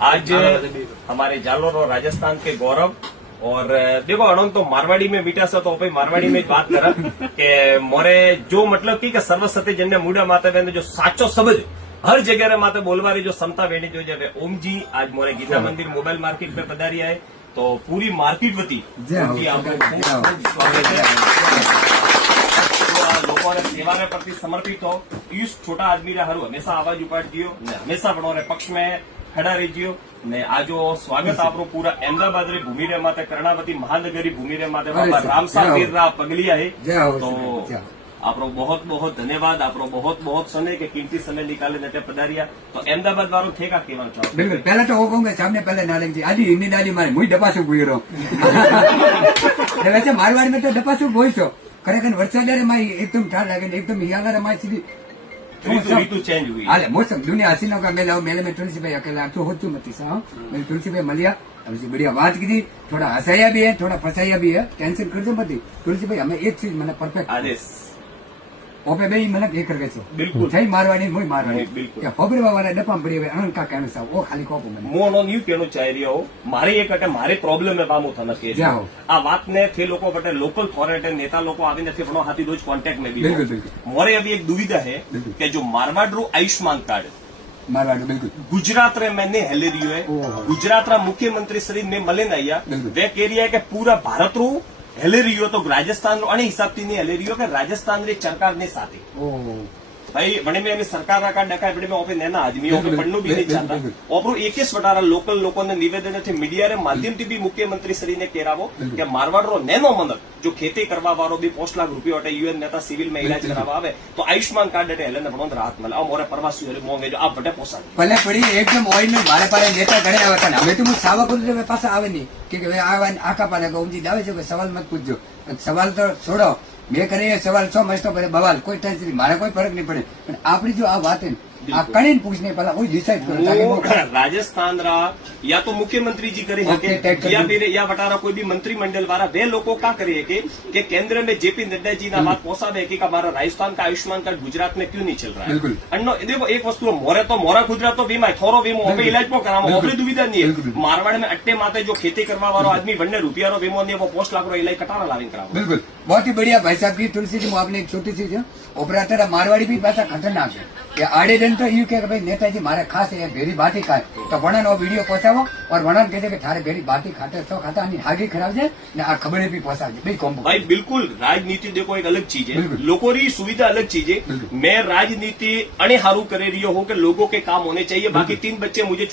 आज हमारे जालोर और राजस्थान के गौरव और देखो अणोन तो मारवाड़ी में मीठा सा तो भाई मारवाड़ी में बात करा के मोरे जो मतलब की सर्वसती जन्य मूडा माते वेने जो साचो सबज हर जगह रे माते बोलवारी जो समता वेणी जो जब ओम जी आज मोरे गीता मंदिर मोबाइल मार्केट में पधारी आए तो पूरी मार्केट वती लोगों सेवा ने प्रति समर्पित हो इस छोटा आदमी रे हारू हमेशा आवाज उपाड़जियो ने हमेशा पण पक्ष में खड़ा रहीजियो ने आजो स्वागत आपरो पूरा अहमदाबाद री भूमि रे माते कर्णावती महानगरी भूमि रे माते बाबा रामसा वीर रा पगलिया है तो आपरो बहुत बहुत धन्यवाद आपरो बहुत बहुत समय के कीमती समय निकाले नटे पधारिया तो अहमदाबाद वालों थे का केवन चाहो बिल्कुल पहले तो वो कहूंगा सामने पहले नालंग जी आज हिंदी डाली मारे मुई डपासु गुयरो वैसे मारवाड़ी में तो डपासु बोईसो खरेखर वरसाद रे माई एकदम ठार लागे एकदम हियाला रे माई सीधी ऋतु चेंज हुई हाले मौसम दुनिया हसीनों का मेला मेले में तुलसी भाई अकेला तो होचू मती सा मैं तुलसी भाई मलिया हमसे बढ़िया बात की थोड़ा हंसाया भी है थोड़ा फसाया भी है टेंशन कर दो मत तुलसी भाई हमें एक चीज मतलब परफेक्ट आदेश ओपे भाई मतलब एक कर गए बिल्कुल થઈ મારવાડી મોય મારવાડી बिल्कुल કે હોબરવા વાળા ડપામ પડી હવે અનંત કા કેનો સા ઓ ખાલી કોપ મને મોનો ન્યુ કેનો ચાઈ રહ્યો મારે એક કે મારે પ્રોબ્લેમ મે પામો થના કે જાઓ આ વાત ને થે લોકો બટે લોકલ ફોરેનર नेता લોકો આવી નથી પણ હાથી રોજ કોન્ટેક્ટ में भी बिल्कुल बिल्कुल मोरे अभी एक दुविधा है कि जो मारवाड़ रू आयुष्मान कार्ड મારવાડી बिल्कुल गुजरात रे मैंने हेले रियो है गुजरात रा मुख्यमंत्री श्री ने मले आया वे कह रही है कि पूरा भारत रू हेले रियो तो राजस्थान अने हिसाब थी नहीं हेले रियो के राजस्थान रे सरकार ने साथे भाई बने में सरकार का डका बड़े में ओपे नैना आदमी ओपे पढ़नो भी नहीं चाहता ओपरो एक वटारा लोकल लोगों ने निवेदन थे मीडिया रे माध्यम थी भी मुख्यमंत्री श्री ने केरावो कि मारवाड़ रो नैनो मनक जो खेती करवा वारो भी 5 लाख रुपया अटे यूएन नेता सिविल में इलाज करावा आवे तो आयुष्मान कार्ड अटे हेले ने भणों राहत मले आ मोरे प्रवासी रे मोंगे जो आप बटे पोसा पहले पड़ी एकदम ओइल में मारे पाले नेता घणे आवे कने हमें तो सावकुल रे पास आवे नहीं कि आवे आका पाले गौजी दावे छे सवाल मत पूछजो सवाल तो छोड़ो मैं करे सवाल 100 मस्तो पर बवाल कोई टेंशन नहीं मारे कोई फर्क नहीं पड़े पर आपरी जो आ बात है आ कने पूछने पहला वही डिसाइड करो ताकि वो राजस्थान रा या तो मुख्यमंत्री जी करे है या फिर या बटारा कोई भी मंत्रिमंडल वाला वे लोगों का करे कि केंद्र में जेपी नड्डा जी ना बात पोसावे कि हमारा राजस्थान का आयुष्मान कार्ड गुजरात में क्यों नहीं चल रहा है अन्नो देखो एक वस्तु मोरे तो मोरा गुजरात तो वीमा थोरो वीमो ओपे इलाज को करामो ओपरी दुविधा नहीं है मारवाड़ में अट्टे माते जो खेती करवा वालो आदमी वन्ने रुपया रो वीमो ने वो 5 लाख रो इलाज कटारा लाविन करावो बिल्कुल बहुत ही बढ़िया भाई साहब की तुलसी जी आपने एक छोटी सी ऑपरेटर मारवाड़ी भी भाषा खतरनाक है कि आड़े दिन तो यू के भाई नेताजी मारे खास है भेरी बाटी खाए तो वणन वो वीडियो पहुंचावो और वणन कहते कि थारे भेरी बाटी खाते तो खाता नहीं हागी खराब है ने आ खबरें भी पहुंचा दे भाई कॉम्बो भाई बिल्कुल राजनीति देखो एक अलग चीज है लोगों की सुविधा अलग चीज है मैं राजनीति अणे हारू करे रही हूँ कि लोगों के काम होने चाहिए बाकी 3 बच्चे मुझे